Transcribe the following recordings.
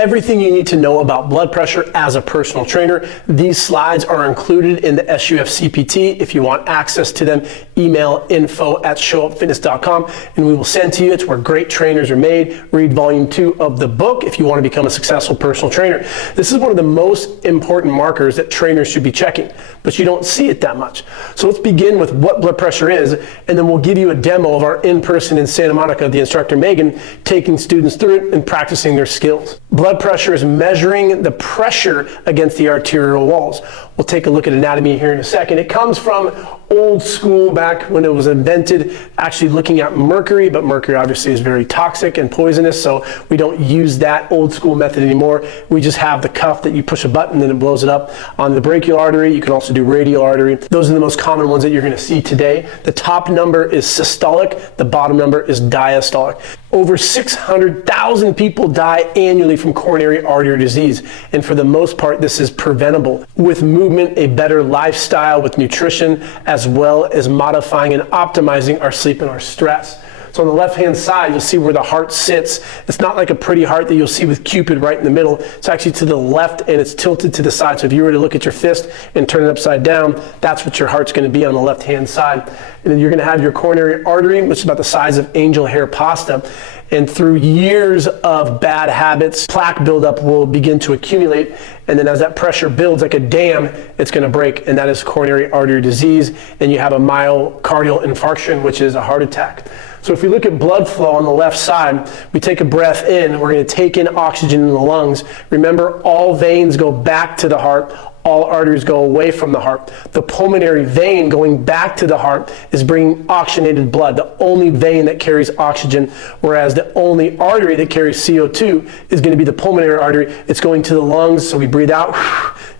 everything you need to know about blood pressure as a personal trainer. These slides are included in the SUF CPT. If you want access to them, email info@showupfitness.com and we will send to you. It's where great trainers are made. Read volume 2 of the book if you want to become a successful personal trainer. This is one of the most important markers that trainers should be checking, but you don't see it that much. So let's begin with what blood pressure is, and then we'll give you a demo of our in-person in Santa Monica, the instructor Megan, taking students through it and practicing their skills. Blood pressure is measuring the pressure against the arterial walls. We'll take a look at anatomy here in a second. It comes from old school, back when it was invented, actually looking at mercury, but mercury obviously is very toxic and poisonous, so we don't use that old school method anymore. We just have the cuff that you push a button and it blows it up on the brachial artery. You can also do radial artery. Those are the most common ones that you're going to see today. The top number is systolic, the bottom number is diastolic. Over 600,000 people die annually from coronary artery disease, and for the most part this is preventable with movement, a better lifestyle, with nutrition, as well as modifying and optimizing our sleep and our stress. So on the left-hand side, you'll see where the heart sits. It's not like a pretty heart that you'll see with Cupid right in the middle. It's actually to the left and it's tilted to the side. So if you were to look at your fist and turn it upside down, that's what your heart's going to be on the left-hand side. And then you're going to have your coronary artery, which is about the size of angel hair pasta. And through years of bad habits, plaque buildup will begin to accumulate. And then as that pressure builds like a dam, it's going to break. And that is coronary artery disease. And you have a myocardial infarction, which is a heart attack. So if we look at blood flow on the left side, we take a breath in, we're going to take in oxygen in the lungs. Remember, all veins go back to the heart. All arteries go away from the heart. The pulmonary vein going back to the heart is bringing oxygenated blood, the only vein that carries oxygen, whereas the only artery that carries CO2 is going to be the pulmonary artery. It's going to the lungs, so we breathe out,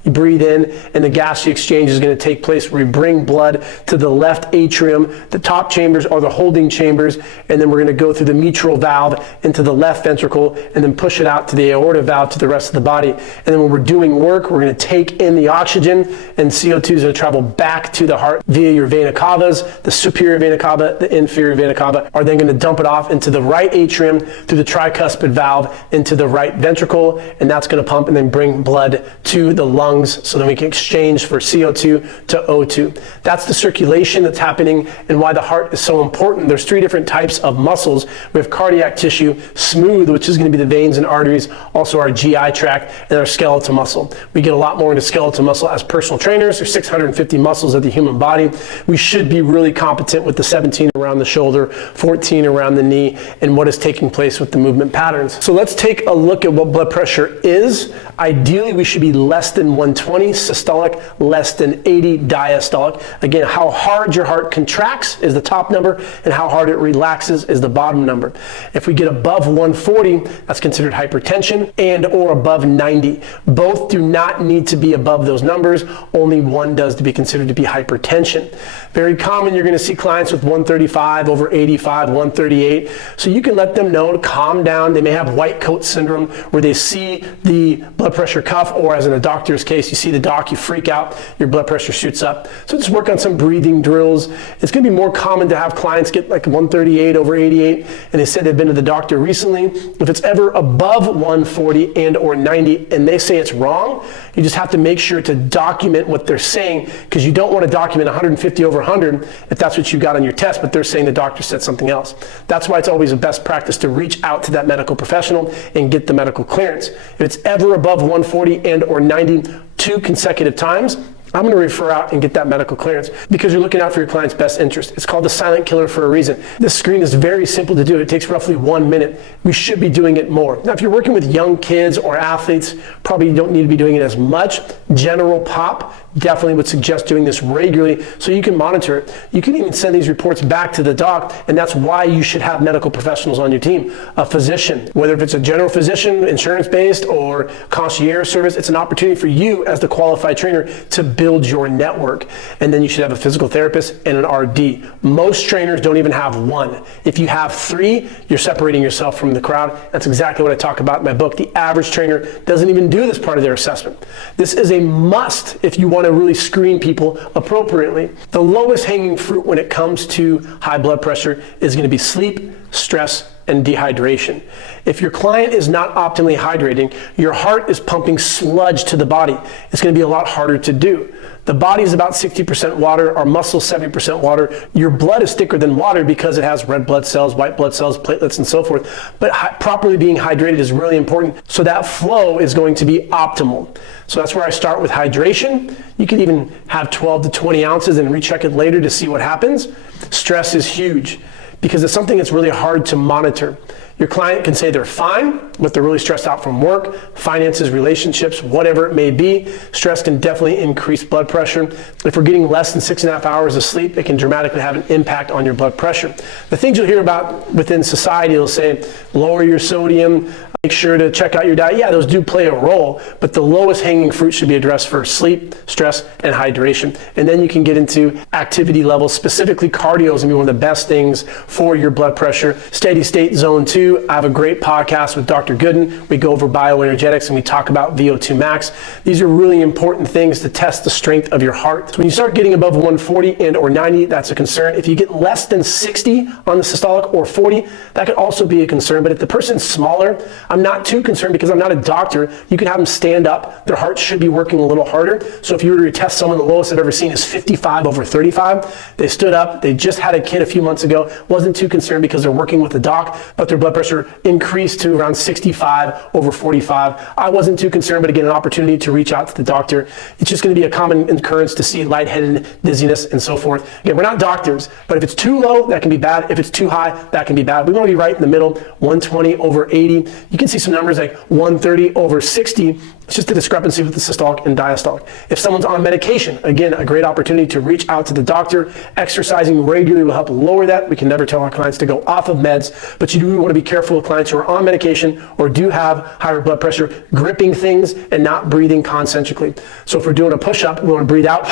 you breathe in, and the gas exchange is going to take place where we bring blood to the left atrium. The top chambers are the holding chambers, and then we're going to go through the mitral valve into the left ventricle and then push it out to the aorta valve to the rest of the body. And then when we're doing work, we're going to take in the oxygen, and CO2 is going to travel back to the heart via your vena cavas. The superior vena cava, the inferior vena cava are then going to dump it off into the right atrium through the tricuspid valve into the right ventricle, and that's going to pump and then bring blood to the lungs, so then we can exchange for CO2 to O2. That's the circulation that's happening and why the heart is so important. There's 3 different types of muscles. We have cardiac tissue, smooth, which is going to be the veins and arteries, also our GI tract, and our skeletal muscle. We get a lot more into skeletal muscle as personal trainers. There's 650 muscles of the human body. We should be really competent with the 17 around the shoulder, 14 around the knee, and what is taking place with the movement patterns. So let's take a look at what blood pressure is. Ideally, we should be less than 120 systolic, less than 80 diastolic. Again, how hard your heart contracts is the top number, and how hard it relaxes is the bottom number. If we get above 140, that's considered hypertension, and or above 90. Both do not need to be above those numbers. Only one does to be considered to be hypertension. Very common, you're going to see clients with 135 over 85, 138. So you can let them know to calm down. They may have white coat syndrome where they see the blood pressure cuff, or as in a doctor's case, you see the doc, you freak out, your blood pressure shoots up. So just work on some breathing drills. It's going to be more common to have clients get like 138 over 88 and they said they've been to the doctor recently. If it's ever above 140 and or 90 and they say it's wrong, you just have to make sure to document what they're saying, because you don't want to document 150 over 100 if that's what you got on your test, but they're saying the doctor said something else. That's why it's always a best practice to reach out to that medical professional and get the medical clearance. If it's ever above 140 and or 90 2 consecutive times, I'm going to refer out and get that medical clearance, because you're looking out for your client's best interest. It's called the silent killer for a reason. This screen is very simple to do. It takes roughly 1 minute. We should be doing it more. Now, if you're working with young kids or athletes, probably you don't need to be doing it as much. General pop, definitely would suggest doing this regularly so you can monitor it. You can even send these reports back to the doc, and that's why you should have medical professionals on your team. A physician, whether if it's a general physician, insurance-based, or concierge service, it's an opportunity for you as the qualified trainer to build your network. And then you should have a physical therapist and an RD. Most trainers don't even have one. If you have 3, you're separating yourself from the crowd. That's exactly what I talk about in my book. The average trainer doesn't even do this part of their assessment. This is a must if you want to really screen people appropriately. The lowest hanging fruit when it comes to high blood pressure is going to be sleep, stress, and dehydration. If your client is not optimally hydrating, your heart is pumping sludge to the body. It's going to be a lot harder to do. The body is about 60% water, our muscles 70% water. Your blood is thicker than water because it has red blood cells, white blood cells, platelets, and so forth. But properly being hydrated is really important, so that flow is going to be optimal. So that's where I start with hydration. You can even have 12 to 20 ounces and recheck it later to see what happens. Stress is huge because it's something that's really hard to monitor. Your client can say they're fine, but they're really stressed out from work, finances, relationships, whatever it may be. Stress can definitely increase blood pressure. If we're getting less than 6.5 hours of sleep, it can dramatically have an impact on your blood pressure. The things you'll hear about within society will say, lower your sodium, make sure to check out your diet. Yeah, those do play a role, but the lowest hanging fruit should be addressed first: sleep, stress, and hydration. And then you can get into activity levels. Specifically, cardio is gonna be one of the best things for your blood pressure. Steady state zone 2. I have a great podcast with Dr. Gooden. We go over bioenergetics and we talk about VO2 max. These are really important things to test the strength of your heart. So when you start getting above 140 and or 90, that's a concern. If you get less than 60 on the systolic or 40, that could also be a concern. But if the person's smaller, I'm not too concerned because I'm not a doctor. You can have them stand up. Their heart should be working a little harder. So if you were to test someone, the lowest I've ever seen is 55 over 35. They stood up. They just had a kid a few months ago. Wasn't too concerned because they're working with a doc, but their blood pressure increased to around 65 over 45. I wasn't too concerned, but again, an opportunity to reach out to the doctor. It's just going to be a common occurrence to see lightheaded, dizziness, and so forth. Again, we're not doctors, but if it's too low, that can be bad. If it's too high, that can be bad. We want to be right in the middle, 120 over 80. You can see some numbers like 130 over 60. It's just a discrepancy with the systolic and diastolic. If someone's on medication, again, a great opportunity to reach out to the doctor. Exercising regularly will help lower that. We can never tell our clients to go off of meds, but you do want to be careful with clients who are on medication or do have higher blood pressure, gripping things and not breathing concentrically. So if we're doing a push-up, we want to breathe out,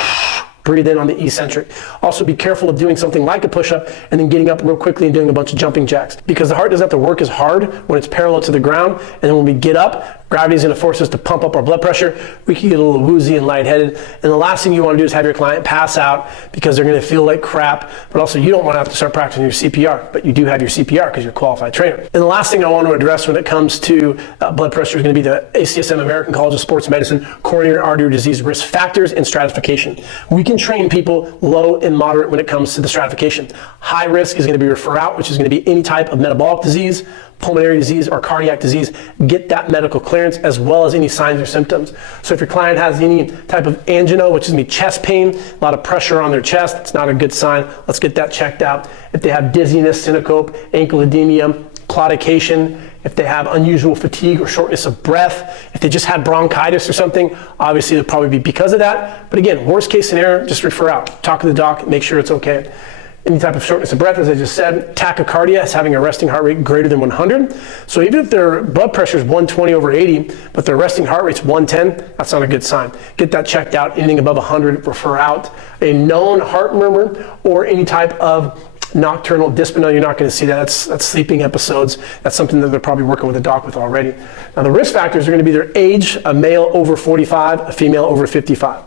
breathe in on the eccentric. Also be careful of doing something like a push-up and then getting up real quickly and doing a bunch of jumping jacks, because the heart doesn't have to work as hard when it's parallel to the ground, and then when we get up, gravity is going to force us to pump up our blood pressure. We can get a little woozy and lightheaded. And the last thing you want to do is have your client pass out because they're going to feel like crap. But also, you don't want to have to start practicing your CPR, but you do have your CPR because you're a qualified trainer. And the last thing I want to address when it comes to blood pressure is going to be the ACSM, American College of Sports Medicine, coronary artery disease risk factors and stratification. We can train people low and moderate when it comes to the stratification. High risk is going to be refer out, which is going to be any type of metabolic disease, pulmonary disease, or cardiac disease. Get that medical clearance as well as any signs or symptoms. So if your client has any type of angina, which is going to be chest pain, a lot of pressure on their chest, it's not a good sign. Let's get that checked out. If they have dizziness, syncope, ankle edema, claudication, if they have unusual fatigue or shortness of breath, if they just had bronchitis or something, obviously it'll probably be because of that. But again, worst case scenario, just refer out. Talk to the doc, make sure it's okay. Any type of shortness of breath, as I just said. Tachycardia is having a resting heart rate greater than 100. So even if their blood pressure is 120 over 80, but their resting heart rate's 110, that's not a good sign. Get that checked out. Anything above 100, refer out. A known heart murmur or any type of nocturnal dyspnea, you're not going to see that. That's sleeping episodes. That's something that they're probably working with a doc with already. Now the risk factors are going to be their age, a male over 45, a female over 55.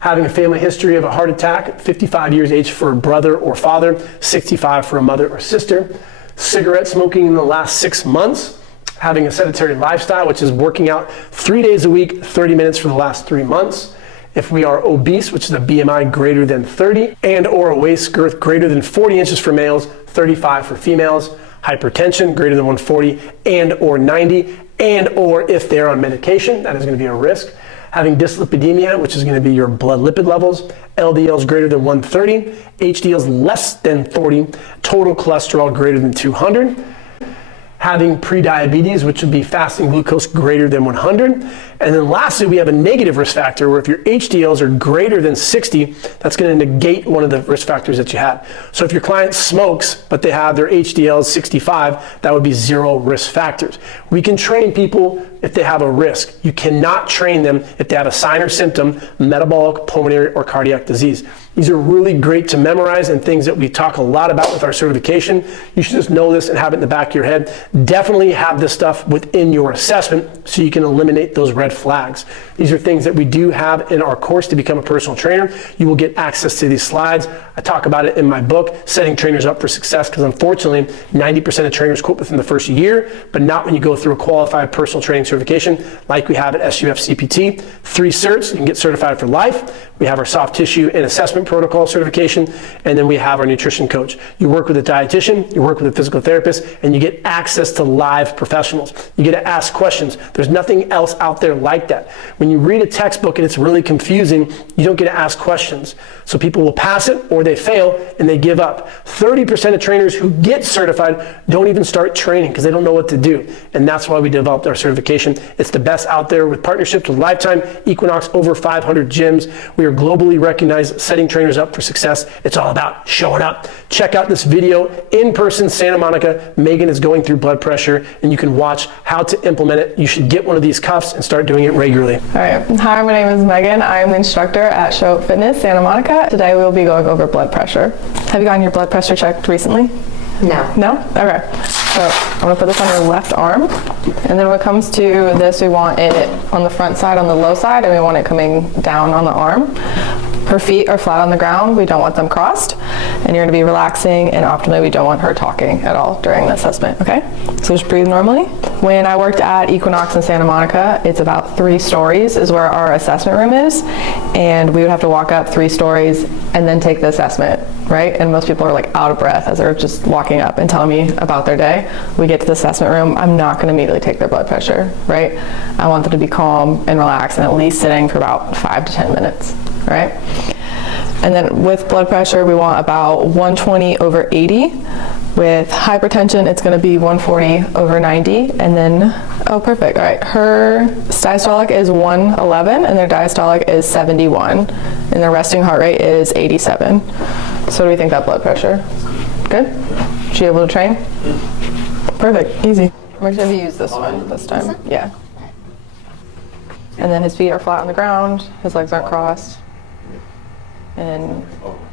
Having a family history of a heart attack, 55 years age for a brother or father, 65 for a mother or sister. Cigarette smoking in the last 6 months. Having a sedentary lifestyle, which is working out 3 days a week, 30 minutes for the last 3 months. If we are obese, which is a BMI greater than 30, and or a waist girth greater than 40 inches for males, 35 for females. Hypertension greater than 140 and or 90, and or if they're on medication, that is going to be a risk. Having dyslipidemia, which is going to be your blood lipid levels, LDLs greater than 130, HDLs less than 40, total cholesterol greater than 200. Having prediabetes, which would be fasting glucose greater than 100. And then lastly, we have a negative risk factor where if your HDLs are greater than 60, that's going to negate one of the risk factors that you had. So if your client smokes, but they have their HDLs 65, that would be 0 risk factors. We can train people if they have a risk. You cannot train them if they have a sign or symptom, metabolic, pulmonary, or cardiac disease. These are really great to memorize and things that we talk a lot about with our certification. You should just know this and have it in the back of your head. Definitely have this stuff within your assessment so you can eliminate those red flags. These are things that we do have in our course to become a personal trainer. You will get access to these slides. I talk about it in my book, Setting Trainers Up for Success, because unfortunately, 90% of trainers quit within the first year, but not when you go through a qualified personal training certification like we have at SUF CPT. 3 certs, you can get certified for life. We have our soft tissue and assessment protocol certification, and then we have our nutrition coach. You work with a dietitian, you work with a physical therapist, and you get access to live professionals. You get to ask questions. There's nothing else out there like that. When you read a textbook and it's really confusing, you don't get to ask questions. So people will pass it or they fail and they give up. 30% of trainers who get certified don't even start training because they don't know what to do. And that's why we developed our certification. It's the best out there with partnerships with Lifetime, Equinox, over 500 gyms. We are globally recognized, setting trainers up for success. It's all about showing up. Check out this video in person, Santa Monica. Megan is going through blood pressure and you can watch how to implement it. You should get one of these cuffs and start doing it regularly. All right. Hi, my name is Megan. I am the instructor at Show Up Fitness Santa Monica. Today we will be going over blood pressure. Have you gotten your blood pressure checked recently? No. No? Okay. So I'm going to put this on your left arm. And then when it comes to this, we want it on the front side, on the low side, and we want it coming down on the arm. Her feet are flat on the ground. We don't want them crossed. And you're going to be relaxing, and optimally we don't want her talking at all during the assessment, okay? So just breathe normally. When I worked at Equinox in Santa Monica, it's about 3 stories is where our assessment room is. And we would have to walk up 3 stories and then take the assessment, right? And most people are like out of breath as they're just walking up and telling me about their day. We get to the assessment room, I'm not going to immediately take their blood pressure, right? I want them to be calm and relaxed and at least sitting for about 5 to 10 minutes, right? And then with blood pressure, we want about 120 over 80. With hypertension, it's going to be 140 over 90. And then, oh, perfect. All right. Her systolic is 111 and their diastolic is 71. And their resting heart rate is 87. So what do we think about blood pressure? Good? Is she able to train? Perfect. Easy. We're going to use this one this time. Yeah. And then his feet are flat on the ground. His legs aren't crossed. And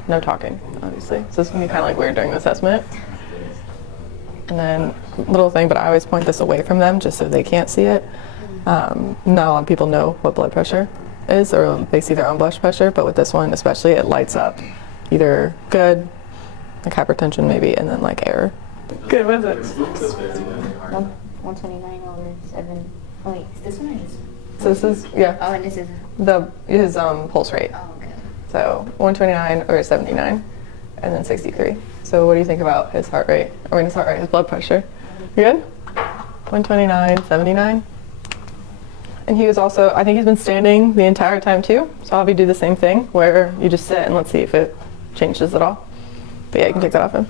no talking, obviously. So it's going to be kind of like weird during the assessment. And then, little thing, but I always point this away from them just so they can't see it. Not a lot of people know what blood pressure is, or they see their own blood pressure, but with this one especially, it lights up. Either good, like hypertension maybe, and then like error. Good, what is it? 129 over 7. Oh wait, is this one or this one? So this is, yeah. Oh, and this is? His pulse rate. Oh, okay. So 129 over 79, and then 63. So what do you think about his heart rate? I mean, his heart rate, his blood pressure. You good? 129, 79. And he was also, I think he's been standing the entire time too. So I'll have you do the same thing where you just sit and let's see if it changes at all. But yeah, you can take that off him.